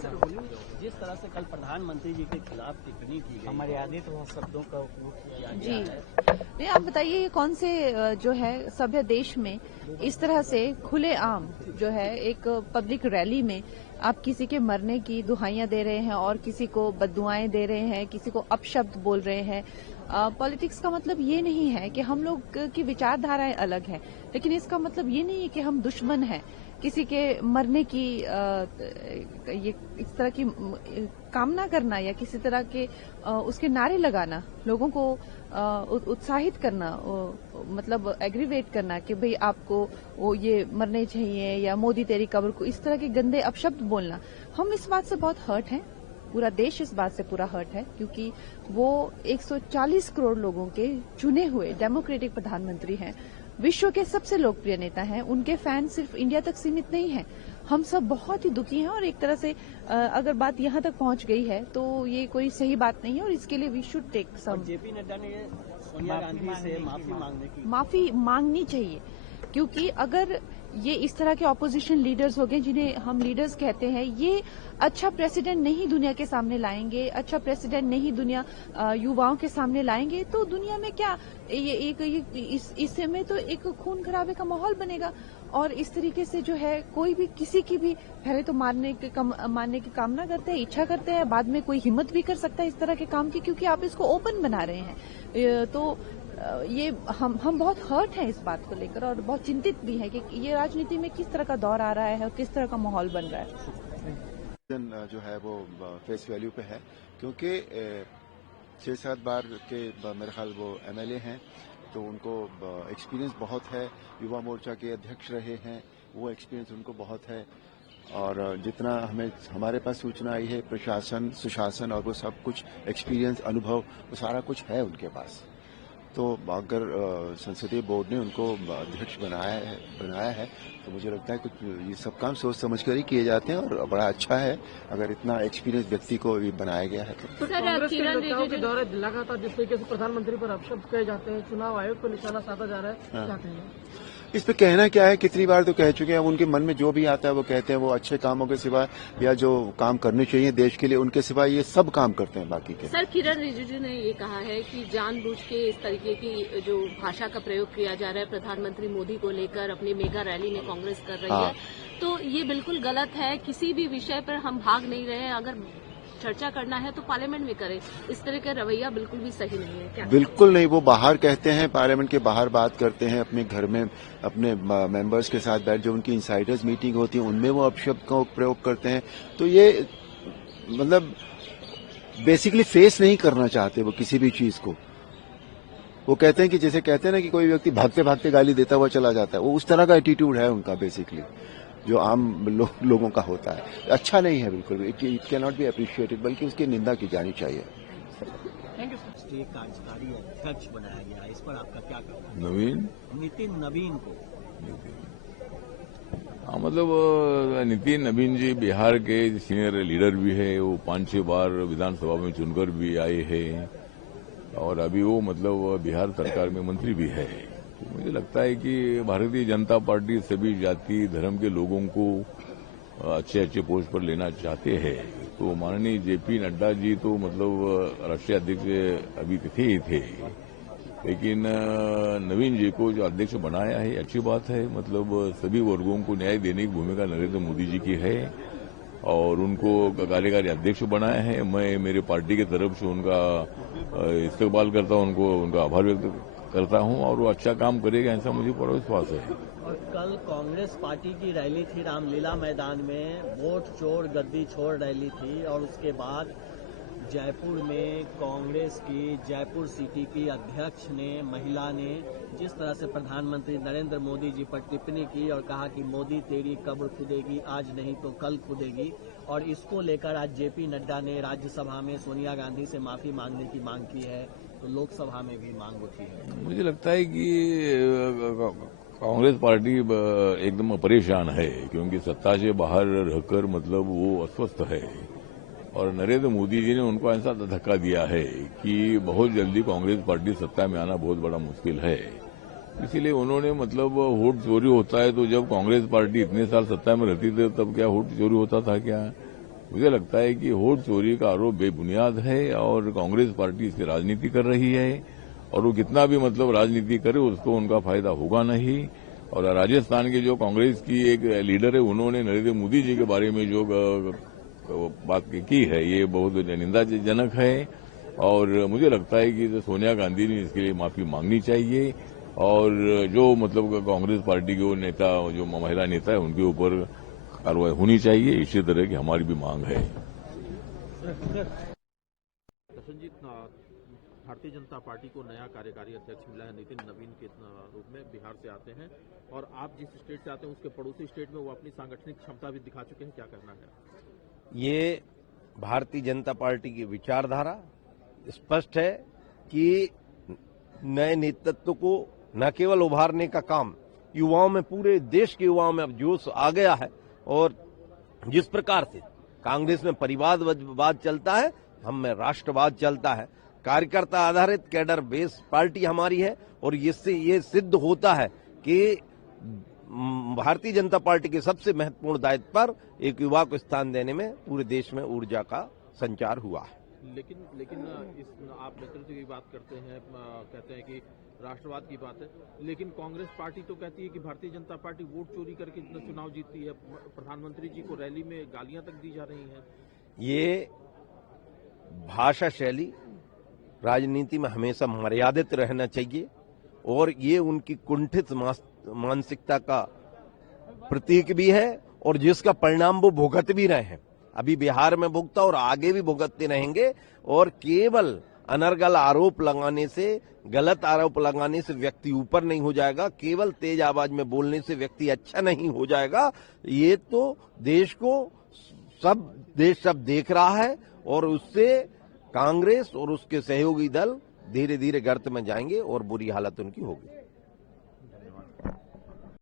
जिस तरह से कल प्रधानमंत्री जी के खिलाफ टिप्पणी की गई, हमारे आदि तो शब्दों का उपयोग किया गया है। नहीं, आप बताइए ये कौन से जो है सभ्य देश में इस तरह से खुलेआम जो है एक पब्लिक रैली में आप किसी के मरने की दुहाइयां दे रहे हैं और किसी को बद्दुआएं दे रहे हैं, किसी को अपशब्द बोल रहे हैं। पॉलिटिक्स का मतलब ये नहीं है कि हम लोग की विचारधाराएं अलग हैं, लेकिन इसका मतलब ये नहीं है कि हम दुश्मन हैं। किसी के मरने की ये इस तरह की कामना करना या किसी तरह के उसके नारे लगाना, लोगों को उत्साहित करना, मतलब एग्रीवेट करना कि भाई आपको वो ये मरने चाहिए या मोदी तेरी कब्र को, इस तरह के गंदे अपशब्द बोलना, हम इस बात से बहुत हर्ट हैं। पूरा देश इस बात से पूरा हर्ट है क्योंकि वो 140 करोड़ लोगों के चुने हुए डेमोक्रेटिक प्रधानमंत्री हैं, विश्व के सबसे लोकप्रिय नेता हैं। उनके फैन सिर्फ इंडिया तक सीमित नहीं हैं। हम सब बहुत ही दुखी हैं और एक तरह से अगर बात यहाँ तक पहुँच गई है तो ये कोई सही बात नहीं है और इसके लिए we should take some. JP Nadda ने सोनिया गांधी से माफी मांगनी चाहिए, क्योंकि अगर ये इस तरह के ऑपोजिशन लीडर्स हो गए जिन्हें हम लीडर्स कहते हैं, ये अच्छा प्रेसिडेंट नहीं दुनिया के सामने लाएंगे, अच्छा प्रेसिडेंट नहीं दुनिया युवाओं के सामने लाएंगे, तो दुनिया में क्या इस समय तो एक खून खराबे का माहौल बनेगा। और इस तरीके से जो है कोई भी किसी की भी पहले तो मारने की कामना करते हैं, इच्छा करते हैं, बाद में कोई हिम्मत भी कर सकता है इस तरह के काम की, क्योंकि आप इसको ओपन बना रहे हैं। तो ये हम बहुत हर्ट हैं इस बात को लेकर और बहुत चिंतित भी हैं कि ये राजनीति में किस तरह का दौर आ रहा है और किस तरह का माहौल बन रहा है। जो है वो फेस वैल्यू पे है, क्योंकि 6-7 बार के मेरे ख्याल वो एमएलए हैं, तो उनको एक्सपीरियंस बहुत है। युवा मोर्चा के अध्यक्ष रहे हैं, वो एक्सपीरियंस उनको बहुत है। और जितना हमारे पास सूचना आई है, प्रशासन, सुशासन और वो सब कुछ एक्सपीरियंस, अनुभव, वो सारा कुछ है उनके पास। तो अगर संसदीय बोर्ड ने उनको अध्यक्ष बनाया है तो मुझे लगता है कुछ ये सब काम सोच समझ कर ही किए जाते हैं और बड़ा अच्छा है अगर इतना एक्सपीरियंस व्यक्ति को बनाया गया है। तो कांग्रेस के नेताओं के दौरे लगातार जिस तरीके से प्रधानमंत्री पर अपशब्द कहे जाते हैं, चुनाव आयोग पर निशाना साधा जा रहा है, क्या कहेंगे इस पे? कहना क्या है, कितनी बार तो कह चुके हैं। उनके मन में जो भी आता है वो कहते हैं। वो अच्छे कामों के सिवा या जो काम करने चाहिए देश के लिए, उनके सिवा ये सब काम करते हैं बाकी के। सर, किरण रिजिजू ने ये कहा है कि जानबूझ के इस तरीके की जो भाषा का प्रयोग किया जा रहा है प्रधानमंत्री मोदी को लेकर अपनी मेगा रैली में कांग्रेस कर रही है, तो ये बिल्कुल गलत है। किसी भी विषय पर हम भाग नहीं रहे हैं, अगर चर्चा करना है तो पार्लियामेंट में करें। इस तरह का रवैया बिल्कुल भी सही नहीं है। क्या बिल्कुल नहीं, वो बाहर कहते हैं, पार्लियामेंट के बाहर बात करते हैं, अपने घर में अपने मेंबर्स के साथ बैठ, जो उनकी इंसाइडर्स मीटिंग होती है उनमें वो अपशब्द का प्रयोग करते हैं। तो ये मतलब बेसिकली फेस नहीं करना चाहते वो किसी भी चीज को। वो कहते हैं कि जैसे कहते हैं ना कि कोई व्यक्ति भागते भागते गाली देता हुआ चला जाता है, वो उस तरह का एटीट्यूड है उनका बेसिकली, जो आम लोगों का होता है। अच्छा नहीं है बिल्कुल, it can not be appreciated, बल्कि उसकी निंदा की जानी चाहिए। राष्ट्रीय कार्यकारी अध्यक्ष बनाया गया, इस पर आपका क्या कहना है? नितिन नवीन को हाँ, मतलब नितिन नवीन जी बिहार के सीनियर लीडर भी है। वो 5-6 बार विधानसभा में चुनकर भी आए हैं और अभी वो मतलब बिहार सरकार में मंत्री भी है। तो मुझे लगता है कि भारतीय जनता पार्टी सभी जाति धर्म के लोगों को अच्छे अच्छे पोस्ट पर लेना चाहते हैं। तो माननीय जेपी नड्डा जी तो मतलब राष्ट्रीय अध्यक्ष अभी थे ही थे, लेकिन नवीन जी को जो अध्यक्ष बनाया है अच्छी बात है। मतलब सभी वर्गों को न्याय देने की भूमिका नरेंद्र मोदी जी की है और उनको कार्यकारी अध्यक्ष बनाया है। मैं मेरे पार्टी की तरफ से उनका इस्तेमाल करता हूं, उनका आभार व्यक्त करता हूं और वो अच्छा काम करेगा, ऐसा मुझे पूरा विश्वास है। और कल कांग्रेस पार्टी की रैली थी रामलीला मैदान में, वोट चोर गद्दी छोड़ रैली थी, और उसके बाद जयपुर में कांग्रेस की जयपुर सिटी की अध्यक्ष ने, महिला ने जिस तरह से प्रधानमंत्री नरेंद्र मोदी जी पर टिप्पणी की और कहा कि मोदी तेरी कब्र खुदेगी, आज नहीं तो कल खुदेगी, और इसको लेकर आज जेपी नड्डा ने राज्यसभा में सोनिया गांधी से माफी मांगने की मांग की है, तो लोकसभा में भी मांग उठी है। मुझे लगता है कि कांग्रेस पार्टी एकदम परेशान है, क्योंकि सत्ता से बाहर रहकर मतलब वो अस्वस्थ है और नरेंद्र मोदी जी ने उनको ऐसा धक्का दिया है कि बहुत जल्दी कांग्रेस पार्टी सत्ता में आना बहुत बड़ा मुश्किल है। इसीलिए उन्होंने मतलब वोट चोरी होता है, तो जब कांग्रेस पार्टी इतने साल सत्ता में रहती थी तब क्या वोट चोरी होता था क्या? मुझे लगता है कि वोट चोरी का आरोप बेबुनियाद है और कांग्रेस पार्टी इसकी राजनीति कर रही है और वो कितना भी मतलब राजनीति करे उसको उनका फायदा होगा नहीं। और राजस्थान के जो कांग्रेस की एक लीडर है उन्होंने नरेंद्र मोदी जी के बारे में जो बात की है ये बहुत निंदाजनक है और मुझे लगता है कि सोनिया गांधी ने इसके लिए माफी मांगनी चाहिए और जो मतलब कांग्रेस पार्टी के नेता जो महिला नेता है उनके ऊपर कार्रवाई होनी चाहिए। इसी तरह की हमारी भी मांग है। संजीत, भारतीय जनता पार्टी को नया कार्यकारी अध्यक्ष मिला है नितिन नवीन के रूप में, बिहार से आते हैं और आप जिस स्टेट से आते हैं उसके पड़ोसी स्टेट में वो अपनी सांगठनिक क्षमता भी दिखा चुके हैं, क्या कहना है? ये भारतीय जनता पार्टी की विचारधारा स्पष्ट है कि नए नेतृत्व को न केवल उभारने का काम युवाओं में, पूरे देश के युवाओं में अब जोश आ गया है और जिस प्रकार से कांग्रेस में परिवारवाद चलता है, हम में राष्ट्रवाद चलता है। कार्यकर्ता आधारित कैडर बेस पार्टी हमारी है और इससे ये सिद्ध होता है कि भारतीय जनता पार्टी के सबसे महत्वपूर्ण दायित्व पर एक युवा को स्थान देने में पूरे देश में ऊर्जा का संचार हुआ है। लेकिन इस आप नेतृत्व की बात करते हैं, कहते हैं कि राष्ट्रवाद की बात है, लेकिन कांग्रेस पार्टी तो कहती है कि भारतीय जनता पार्टी वोट चोरी करके चुनाव जीतती है। प्रधानमंत्री जी को रैली में गालियां तक दी जा रही हैं। ये भाषा शैली राजनीति में हमेशा मर्यादित रहना चाहिए और ये उनकी कुंठित मानसिकता का प्रतीक भी है और जिसका परिणाम वो भुगत भी रहे हैं। अभी बिहार में भुगता और आगे भी भुगतते रहेंगे और केवल अनर्गल आरोप लगाने से, गलत आरोप लगाने से व्यक्ति ऊपर नहीं हो जाएगा, केवल तेज आवाज में बोलने से व्यक्ति अच्छा नहीं हो जाएगा। ये तो देश सब देख रहा है और उससे कांग्रेस और उसके सहयोगी दल धीरे धीरे गर्त में जाएंगे और बुरी हालत उनकी होगी।